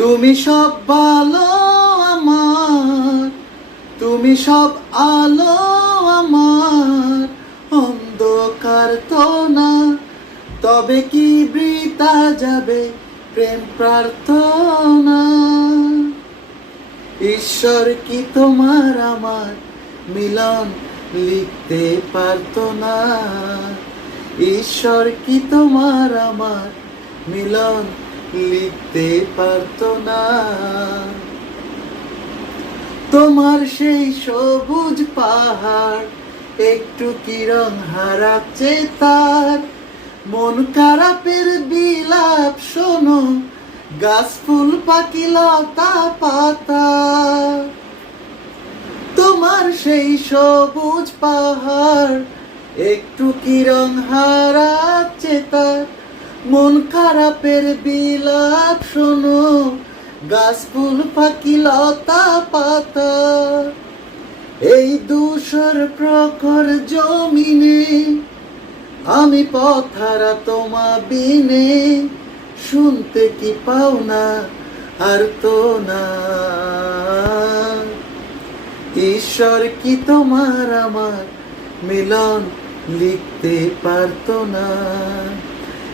তুমি সব ভালো আমার, তুমি সব আলো আমার। অন্ধকার তো না, তবে কি বৃতা যাবে প্রেম প্রার্থনা? ঈশ্বর কি তোমার আমার মিলন লিখতে পারতো না? ঈশ্বর কি তোমার আমার মিলন লিখতে পারতো না। তোমার সেই সবুজ পাহাড়, একটু কিরণ হারাচ্ছে তার। মন খারাপের বিলাপ শোনো, গাছ ফুল পাখি লতা পাতা। তোমার সেই সবুজ পাহাড়, একটু কিরণ হারাচ্ছে তার। মন খারাপের বিলাপ শোনো গাছ ফুল পাখি লতা পাতা। এই দূষর প্রখর জমিনে আমি পথারা তোমা বিনে, শুনতে কি পাও না আর তো না। ঈশ্বর কি তোমার আমার মিলন লিখতে পারতো না?